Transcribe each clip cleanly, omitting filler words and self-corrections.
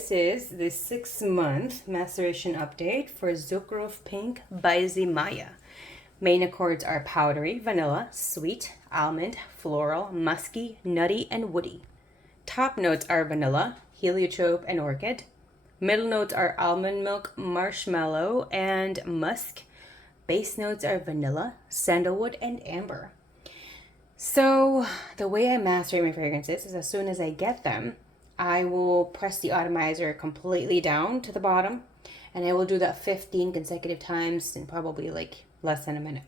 This is the 6-month maceration update for Zukhruf Pink by Zimaya. Main accords are powdery, vanilla, sweet, almond, floral, musky, nutty, and woody. Top notes are vanilla, heliotrope, and orchid. Middle notes are almond milk, marshmallow, and musk. Base notes are vanilla, sandalwood, and amber. So the way I macerate my fragrances is as soon as I get them, I will press the atomizer completely down to the bottom, and I will do that 15 consecutive times in probably like less than a minute.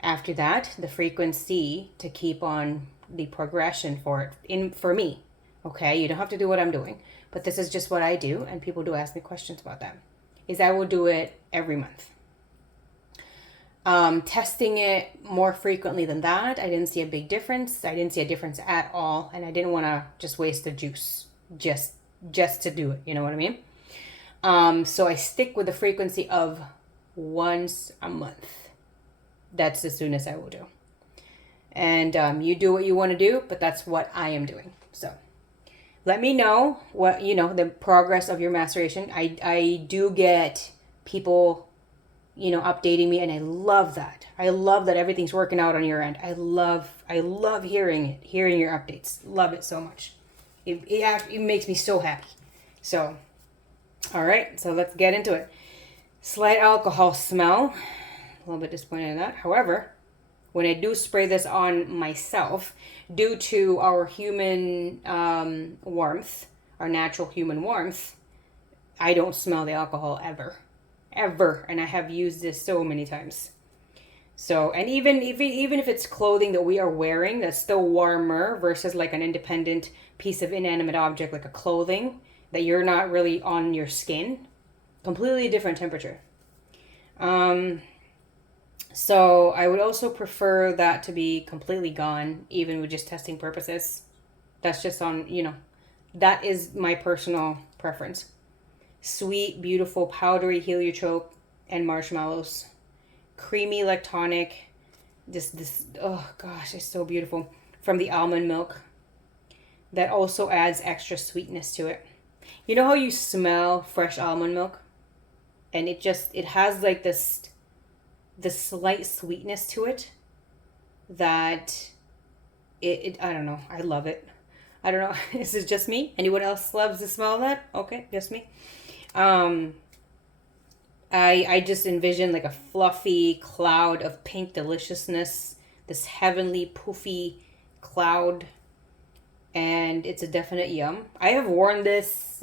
After that, the frequency to keep on the progression for me, okay? You don't have to do what I'm doing, but this is just what I do, and people do ask me questions about that, is I will do it every month. Testing it more frequently than that, I didn't see a big difference. I didn't see a difference at all, and I didn't want to just waste the juice just to do it. You know what I mean? So I stick with the frequency of once a month. That's the soonest I will do. And you do what you want to do, but that's what I am doing. So let me know what the progress of your maceration. I do get people updating me, and I love that. I love that everything's working out on your end. I love hearing your updates. Love it so much. It makes me so happy. So, all right, so let's get into it. Slight alcohol smell. A little bit disappointed in that. However, when I do spray this on myself, due to our human warmth, our natural human warmth, I don't smell the alcohol ever, and I have used this so many times. So, and even if it's clothing that we are wearing that's still warmer versus like an independent piece of inanimate object like a clothing that you're not really on your skin, completely different temperature. So I would also prefer that to be completely gone, even with just testing purposes. That's just on, that is my personal preference. Sweet, beautiful, powdery heliotrope and marshmallows. Creamy lactonic. This oh gosh, it's so beautiful. From the almond milk. That also adds extra sweetness to it. You know how you smell fresh almond milk? And it has like this slight sweetness to it that I don't know. I love it. I don't know. Is it just me? Anyone else loves the smell of that? Okay, just me. I just envision like a fluffy cloud of pink deliciousness, this heavenly poofy cloud, and it's a definite yum. I have worn this,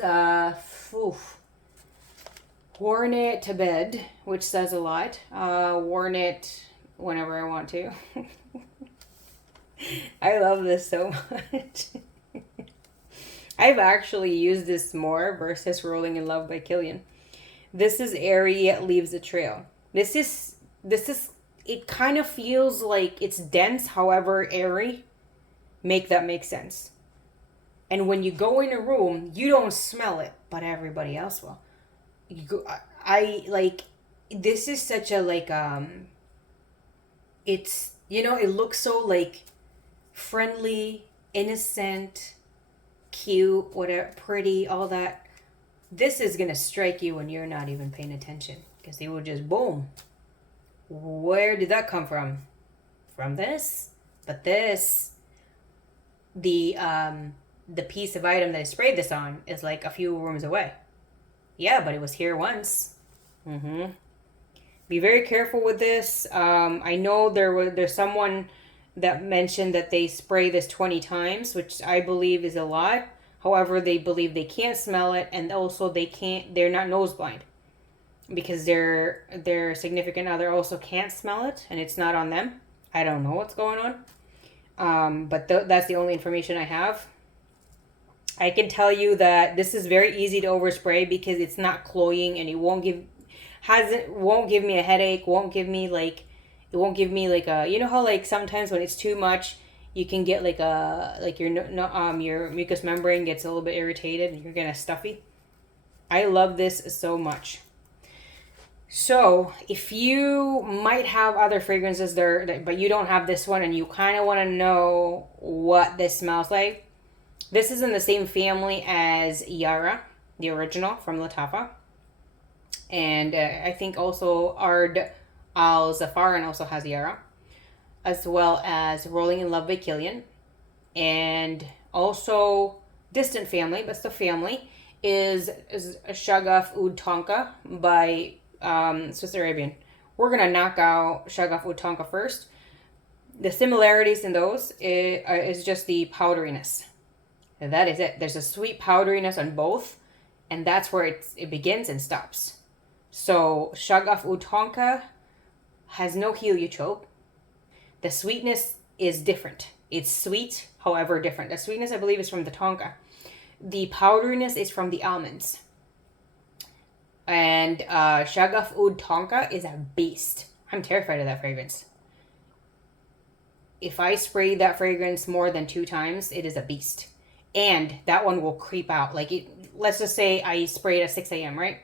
worn it to bed, which says a lot. Worn it whenever I want to. I love this so much. I've actually used this more versus Rolling in Love by Killian. This is airy yet leaves a trail. This is it kind of feels like it's dense, however airy. Make that make sense. And when you go in a room, you don't smell it, but everybody else will. I like, this is such a like it's it looks so like friendly, innocent, cute, whatever, pretty, all that. This is gonna strike you when you're not even paying attention, because they will just boom. Where did that come from? From this? But this, the piece of item that I sprayed this on is like a few rooms away. Yeah, but it was here once. Be very careful with this. I know there's someone that mentioned that they spray this 20 times, which I believe is a lot. However, they believe they can't smell it, and also they're not nose blind because their significant other also can't smell it, and it's not on them. I don't know what's going on. But that's the only information I have. I can tell you that this is very easy to overspray because it's not cloying, and it won't give me a headache, won't give me like a, how like sometimes when it's too much, you can get like your mucous membrane gets a little bit irritated and you're getting stuffy. I love this so much. So if you might have other fragrances there, but you don't have this one, and you kind of want to know what this smells like, this is in the same family as Yara. the original from Latafa. And I think also Ard Al Zafaran also has Yara, as well as Rolling in Love by Killian. And also distant family, but still family, is Shagaf Ud Tonka by Swiss Arabian. We're going to knock out Shagaf Ud Tonka first. The similarities in those is just the powderiness. And that is it. There's a sweet powderiness on both, and that's where it begins and stops. So Shagaf Ud Tonka has no heliotrope. The sweetness is different. It's sweet, however different. The sweetness, I believe, is from the tonka. The powderiness is from the almonds. And Shagaf Ud Tonka is a beast. I'm terrified of that fragrance. If I spray that fragrance more than 2 times, it is a beast. And that one will creep out. Like, let's just say I sprayed at 6 a.m., right?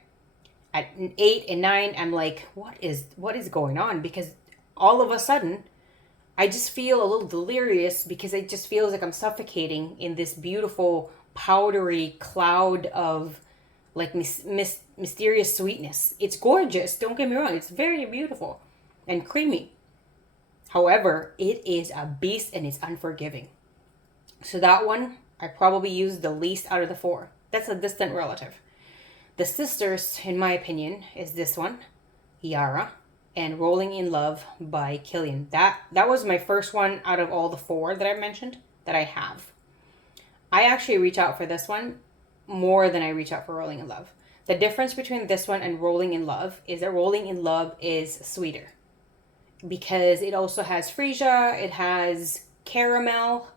At 8 and 9, I'm like, what is going on? Because all of a sudden, I just feel a little delirious because it just feels like I'm suffocating in this beautiful powdery cloud of like mysterious sweetness. It's gorgeous, don't get me wrong. It's very beautiful and creamy. However, it is a beast and it's unforgiving. So that one, I probably used the least out of the 4. That's a distant relative. The sisters, in my opinion, is this one, Yara, and Rolling in Love by Killian. That was my first one out of all the 4 that I mentioned that I have. I actually reach out for this one more than I reach out for Rolling in Love. The difference between this one and Rolling in Love is that Rolling in Love is sweeter. Because it also has freesia, it has caramel,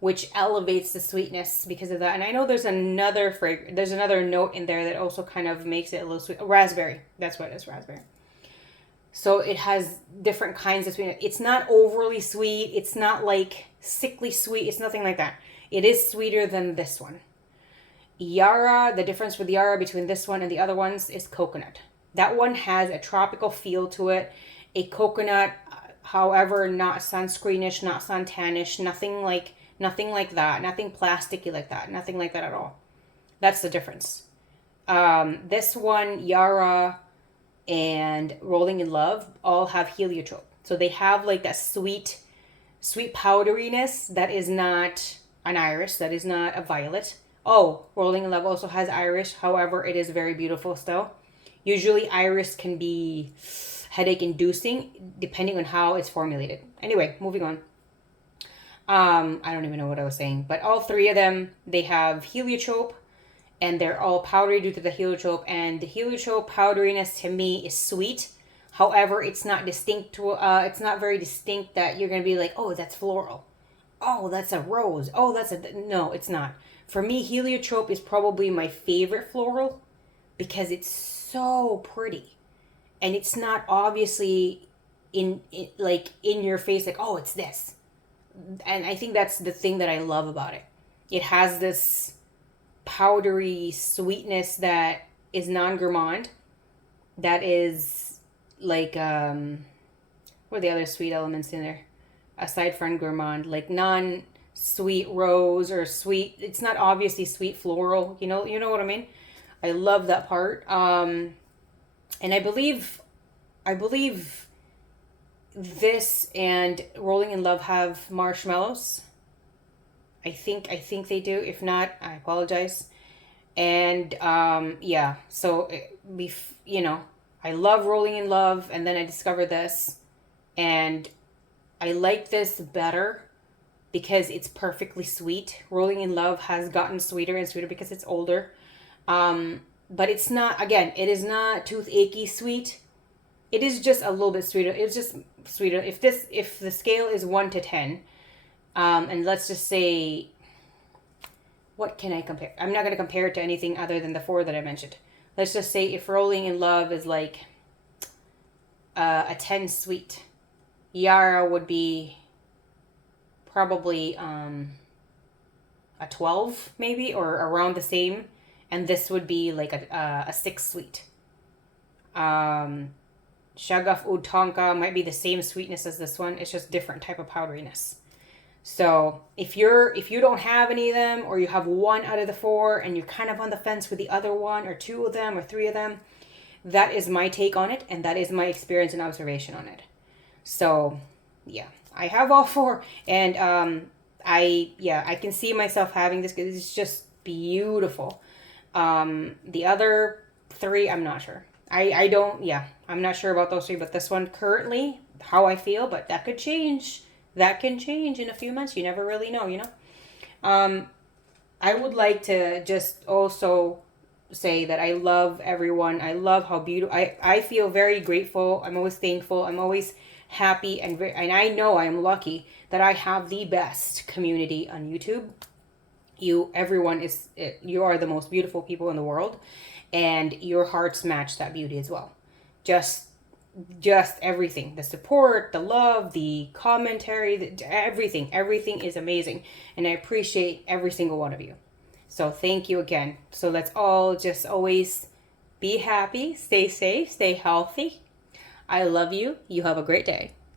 which elevates the sweetness because of that. And I know there's another note in there that also kind of makes it a little sweet. Raspberry. That's what it is, raspberry. So it has different kinds of sweetness. It's not overly sweet. It's not like sickly sweet. It's nothing like that. It is sweeter than this one. Yara, the difference with Yara between this one and the other ones is coconut. That one has a tropical feel to it. A coconut, however, not sunscreenish, not suntanish, nothing like that. Nothing plasticky like that. Nothing like that at all. That's the difference. This one, Yara and Rolling in Love, all have heliotrope. So they have like that sweet powderiness that is not an iris, that is not a violet. Oh, Rolling in Love also has iris. However, it is very beautiful still. Usually iris can be headache inducing depending on how it's formulated. Anyway, moving on. I don't even know what I was saying, but all 3 of them, they have heliotrope, and they're all powdery due to the heliotrope. And the heliotrope powderiness to me is sweet. However, it's not distinct. It's not very distinct that you're gonna be like, oh, that's floral. Oh, that's a rose. Oh, no, it's not. For me, heliotrope is probably my favorite floral because it's so pretty. And it's not obviously in your face like, oh, it's this. And I think that's the thing that I love about it. It has this powdery sweetness that is non-gourmand. That is like, what are the other sweet elements in there? Aside from gourmand, like non-sweet rose or sweet. It's not obviously sweet floral. You know what I mean? I love that part. And I believe this and Rolling in Love have marshmallows. I think they do. If not, I apologize. And yeah, so I love Rolling in Love, and then I discovered this, and I like this better because it's perfectly sweet. Rolling in Love has gotten sweeter and sweeter because it's older. But it's not, again, it is not toothache sweet. It is just a little bit sweeter. It's just sweeter. If the scale is 1 to 10, and let's just say, what can I compare? I'm not going to compare it to anything other than the 4 that I mentioned. Let's just say if Rolling in Love is like a 10 sweet, Yara would be probably a 12 maybe, or around the same. And this would be like a 6 sweet. Shagaf Ud Tonka might be the same sweetness as this one. It's just different type of powderiness. So if you don't have any of them, or you have one out of the four and you're kind of on the fence with the other one or two of them or three of them, that is my take on it, and that is my experience and observation on it. So yeah, I have all four, and I can see myself having this because it's just beautiful. The other three, I'm not sure. I don't, yeah, I'm not sure about those three, but this one currently, how I feel, but that could change. That can change in a few months. You never really know, you know? Um, I would like to just also say that I love everyone. I love how beautiful, I feel very grateful. I'm always thankful. I'm always happy, and I know I am lucky that I have the best community on YouTube. Everyone is, you are the most beautiful people in the world, and your hearts match that beauty as well. Just everything, the support, the love, the commentary, everything is amazing, and I appreciate every single one of you. So thank you again. So let's all just always be happy, stay safe, stay healthy. I love you. You have a great day.